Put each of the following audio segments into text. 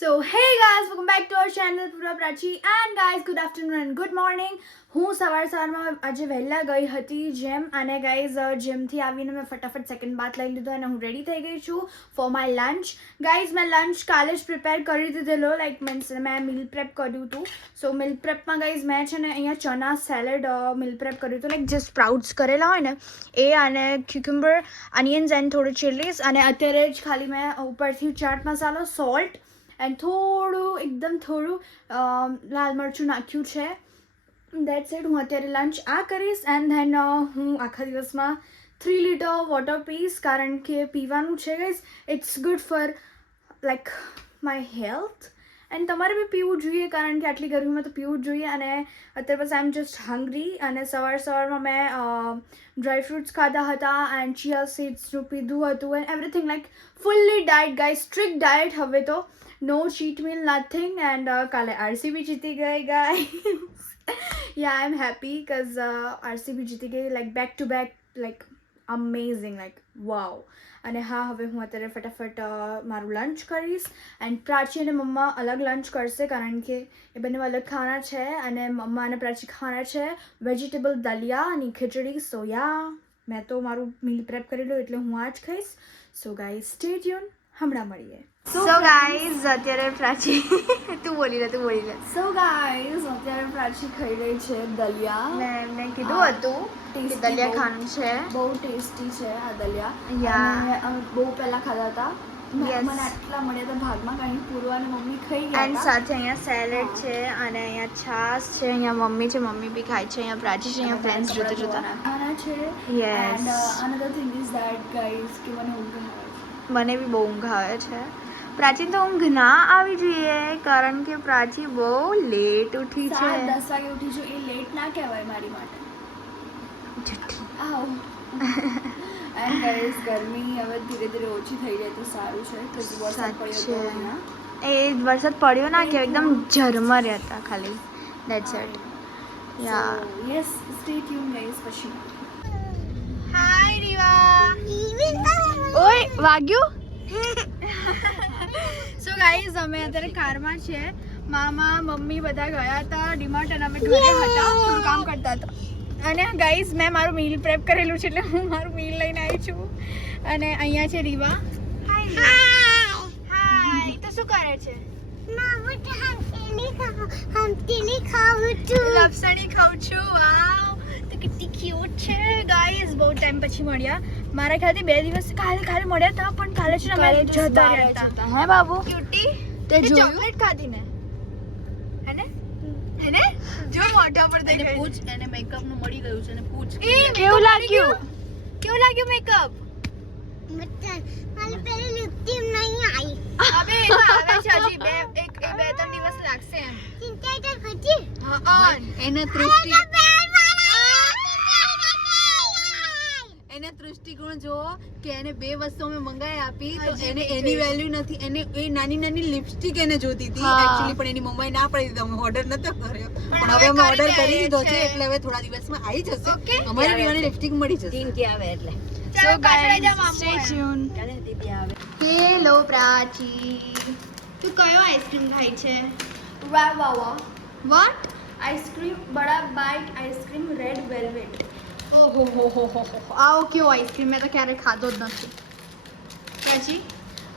So hey guys, welcome back to our channel Pura Prachi and guys good afternoon and good morning. હું સવારમાં આજે વહેલા ગઈ હતી જેમ અને ગાઈઝ જીમથી આવીને મેં ફટાફટ સેકન્ડ બાથ લઈ લીધો અને હું રેડી થઈ ગઈ છું ફોર માય લંચ. ગાઈઝ મેં લંચ કાલે જ પ્રિપેર કરી દીધેલો લાઈક મીન્સ મેં મીલ પ્રેપ કર્યું હતું. સો મીલ પ્રેપમાં ગાઈઝ મેં છે ને અહીંયા ચના સેલેડ મીલ પ્રેપ કર્યું હતું લાઈક જે સ્પ્રાઉટ્સ કરેલા હોય ને એ અને ક્યુકમ્બર અનિયન્સ એન્ડ થોડું ચીલીસ અને અત્યારે જ ખાલી મેં ઉપરથી ચાટ મસાલો સોલ્ટ એન્ડ એકદમ થોડું લાલ મરચું નાખ્યું છે. That's it. હું અત્યારે લંચ આ કરીશ એન્ડ ધેન હું આખા દિવસમાં 3 લીટર વોટર પીશ કારણ કે પીવાનું છે guys. It's good for like my health and તમારે બી પીવું જોઈએ કારણ કે આટલી ગરમીમાં તો પીવું જ જોઈએ. અને અત્યારે બસ આઈ એમ જસ્ટ હંગ્રી અને સવારમાં મેં ડ્રાય ફ્રૂટ્સ ખાધા હતા એન્ડ ચિયા સીડ્સનું પીધું હતું and everything like fully diet guys, strict diet હવે તો. નો ચીટ મીલ નથિંગ એન્ડ કાલે આરસીબી જીતી ગઈ guys. Yeah, I'm happy because RCB જીતી ગઈ like back to back like amazing like વાવ. અને હા હવે હું અત્યારે ફટાફટ મારું લંચ કરીશ એન્ડ પ્રાચી અને મમ્મા અલગ લંચ કરશે કારણ કે એ બંને અલગ ખાના છે અને મમ્મા અને પ્રાચી ખાના છે વેજીટેબલ દલિયા અને ખીચડી. સો યા મેં તો મારું મીલ પ્રેપ કરેલું એટલે હું આ જ ખાઈશ. સો ગાઈઝ સ્ટે ટ્યુન, હમણાં મળીએ. સો ગાઈઝ અત્યારે પ્રાચી તું બોલી લે. સો ગાઈઝ અત્યારે પ્રાચી ખાઈ રહી છે દલિયા. મેં એમને કીધું હતું કે દલિયા ખાવાનું છે. બહુ ટેસ્ટી છે આ દલિયા. અમે બહુ પહેલાં ખાધા હતા. મને આટલા મળ્યા હતા ભાગમાં કારણ કે પૂર્વા અને મમ્મી ખાઈ ગયા એન્ડ સાથે અહીંયા સેલેડ છે અને અહીંયા છાશ છે. અહીંયા મમ્મી છે, મમ્મી બી ખાય છે. અહીંયા પ્રાચી છે, અહીંયા ફ્રેન્ડ્સ જોતા આના છે. And another thing is that guys કે મને ઊંઘ આવે છે. મને બી બહુ ઊંઘ આવે છે. પ્રાચી તો ઊંઘ ના આવી જોઈએ કારણ કે પ્રાચી બહુ લેટ ઉઠી છે. 10 વાગે ઉઠી છું. એ લેટ ના કહેવાય મારી માટે. જુઠ્ઠી. આવ એન્ડ ગાઈઝ ગરમી હવે ધીરે ધીરે ઓછી થઈ જાય તો સારું છે કે વરસાદ પડ્યો તો એ વરસાદ પડ્યો ના કે એકદમ ઝરમર હતા ખાલી. That's it. Yeah yes stay tune guys. પછી હાય રીવા. ઓય વાગ્યું. સો ગાઈઝ અમે અત્યારે કારમાં છે. મામા મમ્મી બધા ગયા હતા ડીમાર્ટ અને અમે ઘરે હતા થોડું કામ કરતા હતા. અને ગાઈઝ મેં મારું મીલ પ્રેપ કરેલું છે એટલે હું મારું મીલ લઈને આવી છું. અને અહીંયા છે રીવા. હાય હાય. તો શું કરે છે? લપસણી ખાઉં છું. વાવ તો કેટલી ક્યુટ છે ગાઈઝ. બહુ ટાઈમ પછી મળ્યા. મારા ખ્યાલથી 2 દિવસ કાલે મળ્યા હતા પણ કાલે છે ને અમે જતા રહ્યા હતા. હે બાબુ ક્યુટી તે ચોકલેટ ખાધી ને હેને જો મોઢા પર દેખાય. પૂછ એને મેકઅપ નું મળી ગયું છે ને પૂછ કેવું લાગ્યું મેકઅપ? મારી પેલી લિપસ્ટિક નહીં આવી. હવે એ તો આવે છે હજી 2-3 દિવસ લાગશે એમ. ચિંતા પછી હા એને દૃષ્ટિકોણ જો કે એને 2 વસ્તુ અમે મંગાઈ આપી તો એને એની વેલ્યુ નથી. એને એ નાની લિપસ્ટિક એને જોતી હતી એક્ચ્યુઅલી પણ એની મમ્માએ ના પાડી દીધો. અમે ઓર્ડર નતો કર્યો પણ હવે અમે ઓર્ડર કરી દીધો છે એટલે હવે થોડા દિવસમાં આવી જશે. અમારી રીવાની લિપસ્ટિક મળી જશે. ટીન કે આવે એટલે સો ગાઈઝ સ્ટે ટ્યુન. કાલે દીદી આવે. હેલો પ્રાચી, તું કયો આઈસ્ક્રીમ ખાય છે? વાવા વોટ આઈસ્ક્રીમ? બડા બાઈટ આઈસ્ક્રીમ રેડ વેલ્વેટ. ઓહો હો આવો કેવો આઈસ્ક્રીમ મેં તો ક્યારેય ખાધો જ નથી. પછી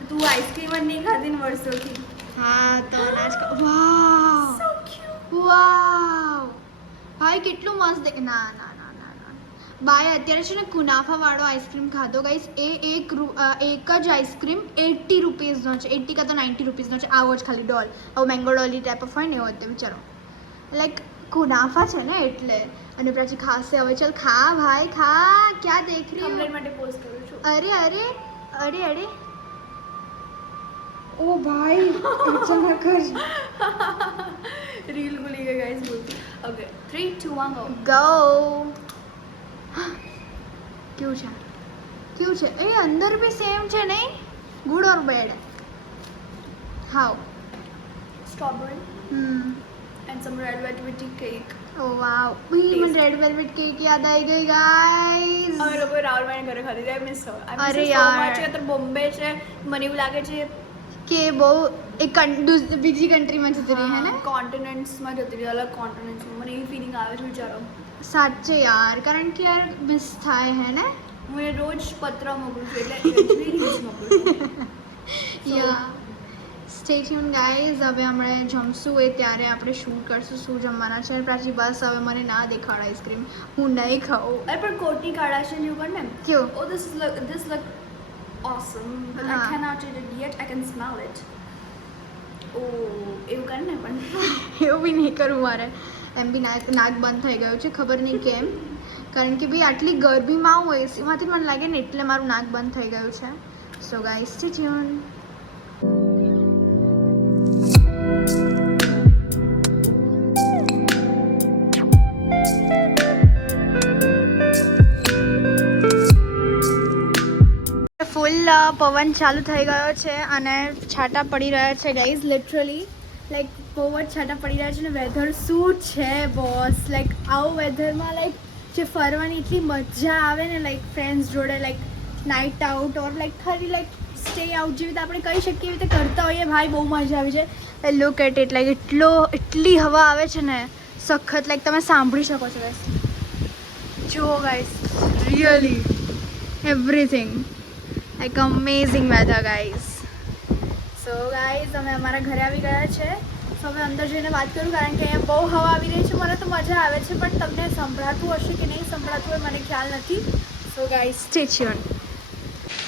તું આઈસ્ક્રીમ જ નહીં ખાધી ને વર્ષોથી. હા તો વાવ ભાઈ કેટલું મસ્ત ના બાય અત્યારે છે ને કુનાફા વાળો આઈસ્ક્રીમ ખાધો ગાઈસ. એ એક જ આઈસ્ક્રીમ 80 રૂપીઝનો છે. 80 કાં તો 90 રૂપીઝનો છે. આવો જ ખાલી ડોલ આવો મેંગો ડોલી ટાઈપ ઓફ હોય ને એવો તે વિચારો લાઈક કુનાફા છે ને એટલે. અને પછી ખાશે હવે. ચલ ખા ભાઈ ખા. ક્યાં દેખ રહી હું? માટે પોઝ કરું છું. અરે ઓ ભાઈ અચાનક જ રીલ ભૂલી ગઈ ગાઈસ. બોલતી ઓકે 3 2 1 ગો. ક્યું છે એ અંદર બી સેમ છે નહીં? Good or bad? How strawberry and some red velvet cake. Oh wow. મને રેડ વેલ્વેટ કેક યાદ આવી ગઈ ગાઈસ. અમે લોકો રાવલભાઈ ઘરે ખાધી. I miss her. અરે યાર બોમ્બે છે. મને એવું લાગે છે કે બહુ એક બીજી કન્ટ્રીમાં જતી રહી હે ને કોન્ટિનેન્ટ્સમાં જતી રહી, અલગ કોન્ટિનેન્ટ્સમાં. મને એવી ફિલિંગ આવે છે વિચારો. સાચે યાર, કારણ કે યાર મિસ થાય હે ને. હું એ રોજ પત્ર મોકલું છું એટલે રીલ્સ મોકલું છું. યા સ્ટે ટ્યુન ગાઈઝ. હવે હમણાં જમશું એ ત્યારે આપણે શૂટ કરશું શું જમવાના છે. પ્રાચી બસ હવે મને ના દેખાડ આઈસ્ક્રીમ, હું નહીં ખાઉં. અરે પણ કોટી કાઢાશન જેવું કર ને. કેવું? Oh, this look awesome, but હા. I cannot eat it yet. I can smell it. Oh, એવું કર ને પણ. એવું બી નહીં કરવું મારે. એમ બી નાક બંધ થઈ ગયું છે, ખબર નહીં કેમ. કારણ કે ભાઈ આટલી ગરમીમાં હું એસીમાંથી મને લાગે ને એટલે મારું નાક બંધ થઈ ગયું છે. So guys stay tune. Full પવન ચાલુ થઈ ગયો છે અને છાંટા પડી રહ્યા છે ગાઈઝ. લિટરલી લાઈક બહુ જ છાંટા પડી રહ્યા છે ને વેધર શું છે બોસ. લાઈક આવું વેધરમાં લાઈક જે ફરવાની એટલી મજા આવે ને, લાઈક ફ્રેન્ડ્સ જોડે લાઈક નાઇટ આઉટ ઓર લાઈક ખરી લાઈક સ્ટે આઉટ જેવી રીતે આપણે કહી શકીએ એવી રીતે કરતા હોઈએ ભાઈ, બહુ મજા આવી જાય. લુક એટ ઇટ, લાઈક એટલી હવા આવે છે ને સખત, લાઈક તમે સાંભળી શકો છો ગાઈઝ. જુઓ guys, really everything like amazing weather guys. So guys અમે અમારા ઘરે આવી ગયા છે. સો હવે અંદર જઈને વાત કરું કારણ કે અહીંયા બહુ હવા આવી રહી છે. મને તો મજા આવે છે પણ તમને સંભળાતું હશે કે નહીં સંભળાતું હોય મને ખ્યાલ નથી. સો ગાઈઝ સ્ટે ટ્યુન.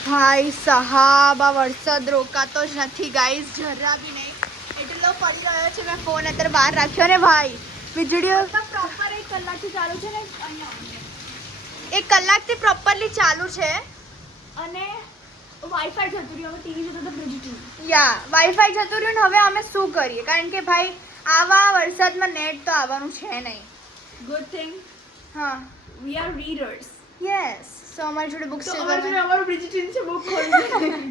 ભાઈ સાહેબ આ વરસાદ રોકાતો જ નથી ગાઈઝ, જરા બી નહીં. એટલો પડી ગયો છે. મેં ફોન અત્યારે બહાર રાખ્યો ને ભાઈ, વીજળીઓ પ્રોપર 1 કલાકથી ચાલુ છે ને અહીંયા. 1 કલાકથી પ્રોપરલી ચાલુ છે અને વાઈફાઈ જતું રહ્યું. હવે ટીવી જોતો તો બ્રિજ ટીવી. યા વાઈફાઈ જતું રહ્યું ને હવે અમે શું કરીએ, કારણ કે ભાઈ આવા વરસાદમાં નેટ તો આવવાનું છે નહીં. ગુડ થિંગ હા વી આર રીડર્સ. યસ. સો અમારી જોડે બુક્સ તો છે. અમારું બ્રિજ ટીવી છે, બુક ખોલી.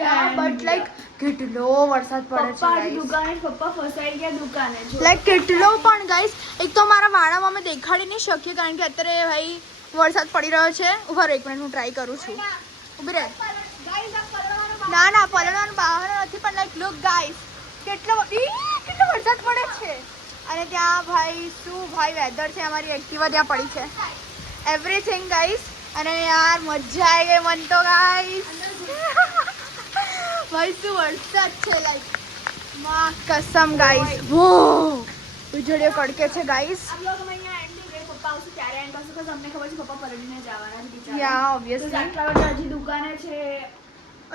યા બટ લાઈક કેટલો વરસાદ પડે છે પપ્પા guys. દુકાને, પપ્પા ફસાઈ ગયા દુકાને. લાઈક કેટલો પણ ગાઈસ. એક તો મારા વાળામાં અમે દેખાડી નહીં શકીએ કારણ કે અત્યારે ભાઈ વરસાદ પડી રહ્યો છે. ઉભા રહો 1 મિનિટ, હું ટ્રાય કરું છું. ઉભી રહે. ના ના પલળવાનું બહાર નથી પણ લાઈક લુક ગાઈસ કેટલો વરસાદ પડે છે. અને ત્યાં ભાઈ શું ભાઈ વેધર છે. અમારી એક્ટિવા ત્યાં પડી છે. Everything guys. અને યાર મજા આવી ગઈ મન તો ગાઈસ. ભાઈ શું વરસાદ છે લાઈક માં કસમ ગાઈસ. વો વીજળીઓ કડકે છે ગાઈસ. આ બ્લોગ અમે અહીંયા એન્ડ કરીએ. પપ્પા આવશે ત્યારે એન્ડ કરશું because અમને ખબર છે પપ્પા પલળીને જવાના છે બિચારા. યા તો ઓબ્વિયસલી. આટલા બધા હજી દુકાને છે.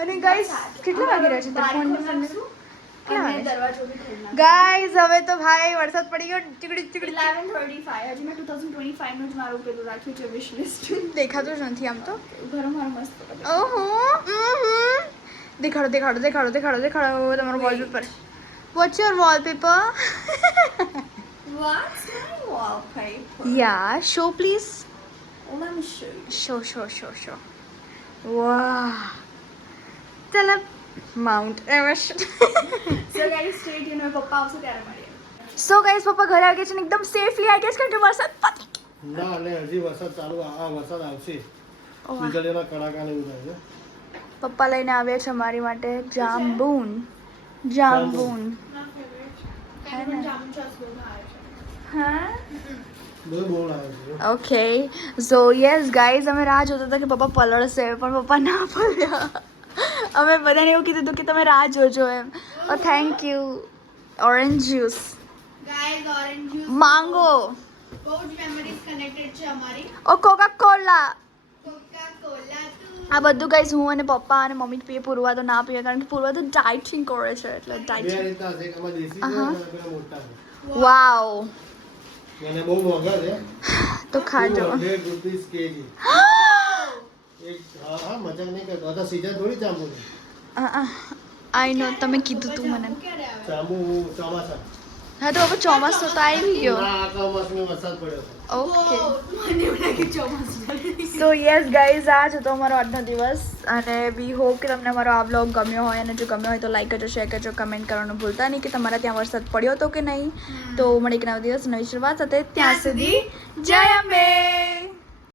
અને ગાઈસ કેટલા વાગી રહ્યા છે? બારીકો ફોન નાખશું કેટલા અને વાગે? દરવાજો બી ખોલી નાખશું. ગાઈસ હવે તો ભાઈ વરસાદ પડી ગયો. ચીકડી ચીકડી 11:35 હજી મેં 2025 નું જ મારું પેલું રાખ્યું છે વિશ લિસ્ટ. દેખાતું જ નથી આમ તો. ઘરો મારો મસ્ત photo. ઓહો દેખાડો દેખાડો દેખાડો દેખાડો દેખાડો તમારો wallpaper. What's your wallpaper? What's my wallpaper? Yeah show please. Let me show you. Show વાહ ચલો mount Everest. So guys, stay tuned. મેં પપ્પા આવશે ત્યારે મળીએ. સો ગાઈસ પપ્પા ઘરે આવી ગયા છે ને એકદમ સેફલી આવી ગયા છે કારણ કે વરસાદ પતી. ના ને હજી વરસાદ ચાલુ આ વરસાદ આવશે. ઓહ. વીજળીના કડાકા ને એવું થાય છે. પપ્પા લઈને આવ્યા છે મારી માટે જાંબુન. જાંબુન એને પણ જામુન છાસ બહુ ભાવે છે. હા બધું બહુ લાગે છે. ઓકે સો યસ ગાઈઝ અમે રાહ જોતા હતા કે પપ્પા પલળશે પણ પપ્પા ના પલળ્યા. અમે બધાને એવું કીધું હતું કે તમે રાહ જોજો એમ. Thank you. Orange juice, Guys, orange juice. માંગો બહુ જ memories connected છે અમારી. ઓ કોકા કોલા. Coca-Cola too. આ બધું ગાઈઝ હું અને પપ્પા અને મમ્મી પીએ. પૂર્વા તો ના પીએ કારણ કે પૂર્વા તો ડાયટિંગ કરે છે એટલે બે ડાયટિંગ. રીતના છે. એમાં દેશી છે અને પેલા મોટા છે. વાવ એને બહુ મોંઘા છે. તો ખાજો. 200 રૂપીસ કેજી. એક હા મજાક નહીં કરતો. આ તો સીઝન થોડી જાંબુ છે. આઈ નો તમે કીધું તું મને. ક્યારે આવે? જાંબુ ચોમાસા. હા તો હવે ચોમાસું તો આવી ગયો. ના આ કમોસમી વરસાદ પડ્યો છે. ઓકે મને એવું લાગે ચોમાસું. સો યસ ગાઈઝ આ જ હતો અમારો આજનો દિવસ અને વી હોપ કે તમને અમારો આ બ્લોગ ગમ્યો હોય અને જો ગમ્યો હોય તો લાઈક કરજો, શેર કરજો, કમેન્ટ કરવાનું ભૂલતા નહીં કે તમારા ત્યાં વરસાદ પડ્યો હતો કે નહીં. તો મળે એક નવો દિવસ નવી શરૂઆત સાથે. ત્યાં સુધી જય અંબે.